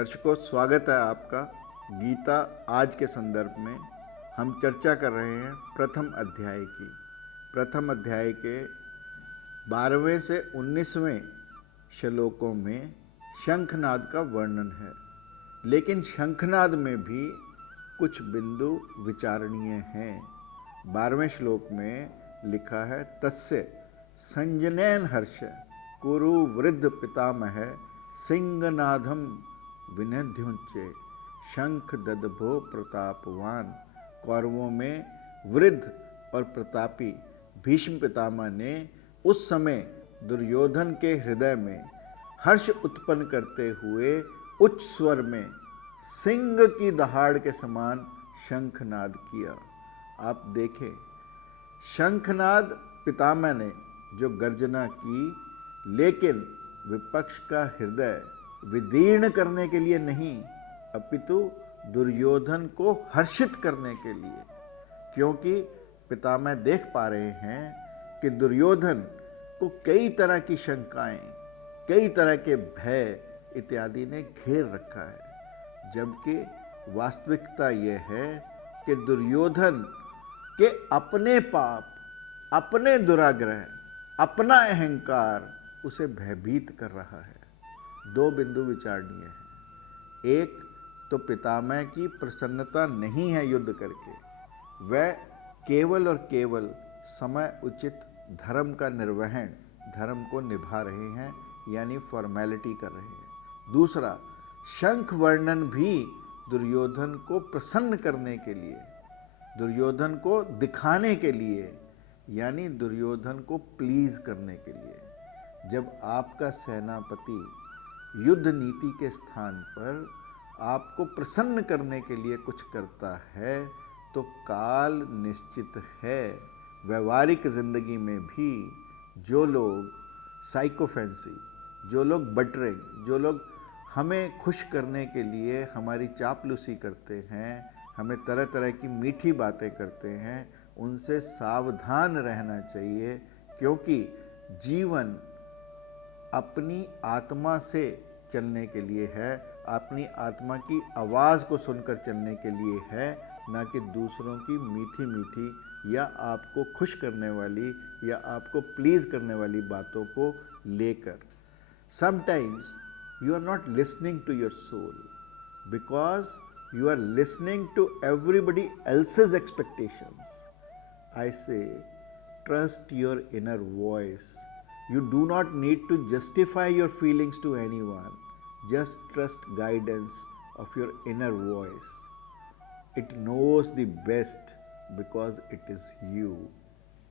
दर्शकों, स्वागत है आपका गीता आज के संदर्भ में। हम चर्चा कर रहे हैं प्रथम अध्याय की। प्रथम अध्याय के 12वें से 19वें श्लोकों में शंखनाद का वर्णन है, लेकिन शंखनाद में भी कुछ बिंदु विचारणीय हैं। 12वें श्लोक में लिखा है, तस्य संजनयन हर्ष कुरु वृद्ध पितामह सिंहनादम विनद्युंचे शंख ददभो प्रतापवान। कौरवों में वृद्ध और प्रतापी भीष्म पितामह ने उस समय दुर्योधन के हृदय में हर्ष उत्पन्न करते हुए उच्च स्वर में सिंह की दहाड़ के समान शंखनाद किया। आप देखें, शंखनाद पितामह ने जो गर्जना की, लेकिन विपक्ष का हृदय विदीर्ण करने के लिए नहीं, अपितु दुर्योधन को हर्षित करने के लिए। क्योंकि पितामह देख पा रहे हैं कि दुर्योधन को कई तरह की शंकाएं, कई तरह के भय इत्यादि ने घेर रखा है, जबकि वास्तविकता यह है कि दुर्योधन के अपने पाप, अपने दुराग्रह, अपना अहंकार उसे भयभीत कर रहा है। दो बिंदु विचारणीय हैं। एक तो पितामह की प्रसन्नता नहीं है युद्ध करके, वह केवल और केवल समय उचित धर्म का निर्वहन, धर्म को निभा रहे हैं, यानी फॉर्मेलिटी कर रहे हैं। दूसरा, शंख वर्णन भी दुर्योधन को प्रसन्न करने के लिए, दुर्योधन को दिखाने के लिए, यानी दुर्योधन को प्लीज करने के लिए। जब आपका सेनापति युद्ध नीति के स्थान पर आपको प्रसन्न करने के लिए कुछ करता है तो काल निश्चित है। व्यवहारिक जिंदगी में भी जो लोग साइकोफेंसी, जो लोग बटरिंग, जो लोग हमें खुश करने के लिए हमारी चापलूसी करते हैं, हमें तरह तरह की मीठी बातें करते हैं, उनसे सावधान रहना चाहिए। क्योंकि जीवन अपनी आत्मा से चलने के लिए है, अपनी आत्मा की आवाज़ को सुनकर चलने के लिए है, ना कि दूसरों की मीठी मीठी या आपको खुश करने वाली या आपको प्लीज़ करने वाली बातों को लेकर। Sometimes you are not listening to your soul because you are listening to everybody else's expectations. I say, trust your inner voice. You do not need to justify your feelings to anyone. Just trust guidance of your inner voice. It knows the best because it is you.